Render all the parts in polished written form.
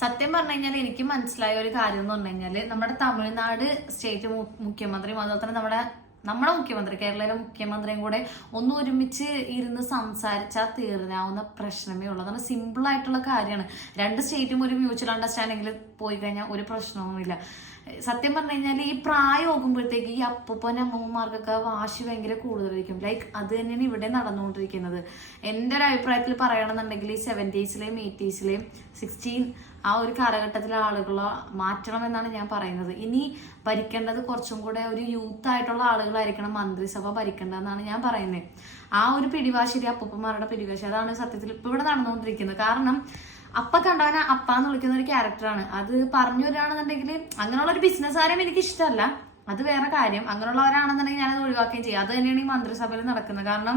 സത്യം പറഞ്ഞു കഴിഞ്ഞാൽ എനിക്ക് മനസ്സിലായ ഒരു കാര്യം എന്ന് പറഞ്ഞു കഴിഞ്ഞാല് നമ്മുടെ തമിഴ്നാട് സ്റ്റേറ്റ് മുഖ്യമന്ത്രിയും അതുപോലെ തന്നെ നമ്മുടെ മുഖ്യമന്ത്രി, കേരളയിലെ മുഖ്യമന്ത്രിയും കൂടെ ഒന്ന് ഒരുമിച്ച് ഇരുന്ന് സംസാരിച്ചാൽ തീർന്നാവുന്ന പ്രശ്നമേ ഉള്ളൂ. നമ്മൾ സിമ്പിൾ ആയിട്ടുള്ള കാര്യമാണ്. രണ്ട് സ്റ്റേറ്റും ഒരു മ്യൂച്വൽ അണ്ടർസ്റ്റാൻഡിങ്ങിൽ പോയി കഴിഞ്ഞാൽ ഒരു പ്രശ്നവുമില്ല. സത്യം പറഞ്ഞു കഴിഞ്ഞാൽ ഈ പ്രായം നോക്കുമ്പോഴത്തേക്ക് ഈ അപ്പൂപ്പൻ അമ്മൂമ്മമാർക്കൊക്കെ വാശി ഭയങ്കര കൂടുതലായിരിക്കും. ലൈക്ക് അത് തന്നെയാണ് ഇവിടെ നടന്നുകൊണ്ടിരിക്കുന്നത്. എൻ്റെ ഒരു അഭിപ്രായത്തിൽ പറയണമെന്നുണ്ടെങ്കിൽ ഈ 70s-ലെയും 80s-ലെയും 16 ആ ഒരു കാലഘട്ടത്തിലെ ആളുകളെ മാറ്റണമെന്നാണ് ഞാൻ പറയുന്നത്. ഇനി ഭരിക്കേണ്ടത് കുറച്ചും കൂടെ ഒരു യൂത്ത് ആയിട്ടുള്ള ആളുകളായിരിക്കണം മന്ത്രിസഭ ഭരിക്കേണ്ടതെന്നാണ് ഞാൻ പറയുന്നത്. ആ ഒരു പിടിവാശി, അപ്പൂപ്പന്മാരുടെ പിടിവാശി, അതാണ് സത്യത്തിൽ ഇപ്പൊ ഇവിടെ നടന്നുകൊണ്ടിരിക്കുന്നത്. കാരണം അപ്പ കണ്ടവനെ അപ്പ എന്ന് വിളിക്കുന്ന ഒരു ക്യാരക്ടറാണ്. അത് പറഞ്ഞു വരികയാണെന്നുണ്ടെങ്കിൽ അങ്ങനെയുള്ള ഒരു ബിസിനസ്സുകാരും എനിക്ക് ഇഷ്ടമല്ല, അത് വേറെ കാര്യം. അങ്ങനെയുള്ളവരാണെന്നുണ്ടെങ്കിൽ ഞാനത് ഒഴിവാക്കുകയും ചെയ്യും. അത് തന്നെയാണ് ഈ മന്ത്രിസഭയിൽ നടക്കുന്നത്. കാരണം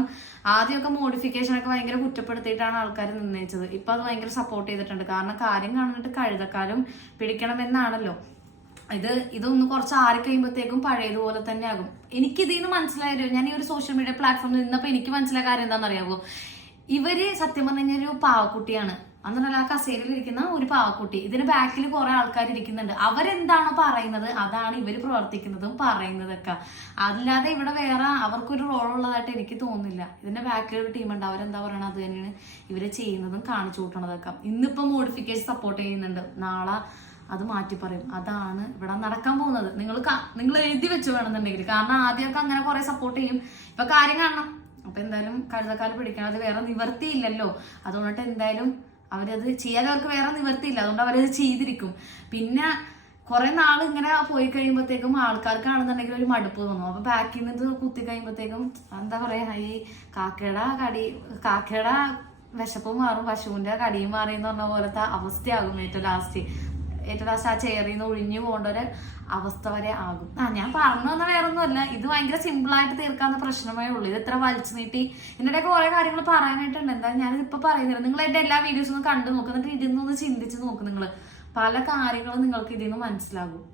ആദ്യമൊക്കെ മോഡിഫിക്കേഷൻ ഒക്കെ ഭയങ്കര കുറ്റപ്പെടുത്തിയിട്ടാണ് ആൾക്കാർ നിർണ്ണയിച്ചത്. ഇപ്പൊ അത് ഭയങ്കര സപ്പോർട്ട് ചെയ്തിട്ടുണ്ട്. കാരണം കാര്യം കാണുന്നിട്ട് കഴുതക്കാലും പിടിക്കണമെന്നാണല്ലോ. ഇതൊന്ന് കുറച്ച് ആറി കഴിയുമ്പോഴത്തേക്കും പഴയതുപോലെ തന്നെ ആകും. എനിക്ക് ഇതിന്ന് മനസ്സിലായത്, ഞാൻ ഈ ഒരു സോഷ്യൽ മീഡിയ പ്ലാറ്റ്ഫോമിൽ നിന്നപ്പോ എനിക്ക് മനസ്സിലായ കാര്യം എന്താണെന്നറിയാമോ? ഇവര് സത്യം പറഞ്ഞു കഴിഞ്ഞാൽ ഒരു പാവക്കുട്ടിയാണ്. അന്നല്ല ആ കസേരയിൽ ഇരിക്കുന്ന ഒരു പാവക്കുട്ടി. ഇതിന് ബാക്കിൽ കുറെ ആൾക്കാർ ഇരിക്കുന്നുണ്ട്. അവരെന്താണോ പറയുന്നത് അതാണ് ഇവര് പ്രവർത്തിക്കുന്നതും പറയുന്നതൊക്കെ. അല്ലാതെ ഇവിടെ വേറെ അവർക്കൊരു റോൾ ഉള്ളതായിട്ട് എനിക്ക് തോന്നുന്നില്ല. ഇതിന്റെ ബാക്കിൽ ഒരു ടീമുണ്ട്, അവരെന്താ പറയണത് അത് തന്നെയാണ് ഇവര് ചെയ്യുന്നതും കാണിച്ചു കൂട്ടണതൊക്കെ. ഇന്നിപ്പോ മോഡിഫിക്കേഷൻ സപ്പോർട്ട് ചെയ്യുന്നുണ്ട്, നാളെ അത് മാറ്റി പറയും. അതാണ് ഇവിടെ നടക്കാൻ പോകുന്നത്. നിങ്ങൾ എഴുതി വെച്ച് വേണമെന്നുണ്ടെങ്കിൽ. കാരണം ആദ്യമൊക്കെ അങ്ങനെ കുറെ സപ്പോർട്ട് ചെയ്യും, ഇപ്പൊ കാര്യം കാണണം. അപ്പൊ എന്തായാലും കഴുതക്കാല് പിടിക്കണം, അത് വേറെ നിവർത്തിയില്ലല്ലോ. അതുകൊണ്ടിട്ട് എന്തായാലും അവരത് ചെയ്യാതെ അവർക്ക് വേറെ നിവർത്തിയില്ല, അതുകൊണ്ട് അവരത് ചെയ്തിരിക്കും. പിന്നെ കുറെ നാൾ ഇങ്ങനെ പോയി കഴിയുമ്പോഴത്തേക്കും ആൾക്കാർക്കാണെന്നുണ്ടെങ്കിൽ ഒരു മടുപ്പ് തോന്നും. അപ്പൊ ബാക്കിൽ നിന്ന് ഇത് കുത്തി കഴിയുമ്പോഴത്തേക്കും എന്താ പറയാ, ഈ കാക്കയുടെ വിശപ്പ് മാറും, പശുവിന്റെ കടിയും മാറി എന്ന് പറഞ്ഞ പോലത്തെ അവസ്ഥയാകും ഏറ്റവും ലാസ്റ്റ് ആ ചെയറിൽ നിന്ന് ഒഴിഞ്ഞു പോകേണ്ട ഒരു അവസ്ഥ വരെ ആകും. ഞാൻ പറഞ്ഞു തന്ന വേറൊന്നുമല്ല, ഇത് ഭയങ്കര സിമ്പിളായിട്ട് തീർക്കാവുന്ന പ്രശ്നമേ ഉള്ളൂ. ഇത് ഇത്ര വലിച്ചു നീട്ടി ഇതിൻ്റെയൊക്കെ കുറെ കാര്യങ്ങൾ പറയാനായിട്ടുണ്ട്. എന്തായാലും ഞാനിതിപ്പോ പറയുന്നില്ല. നിങ്ങൾ എന്റെ എല്ലാ വീഡിയോസും കണ്ടു നോക്കുന്നിട്ട് ഇതിൽ നിന്നൊന്ന് ചിന്തിച്ച് നോക്കും. നിങ്ങൾ പല കാര്യങ്ങളും നിങ്ങൾക്ക് ഇതിൽ നിന്ന് മനസ്സിലാകും.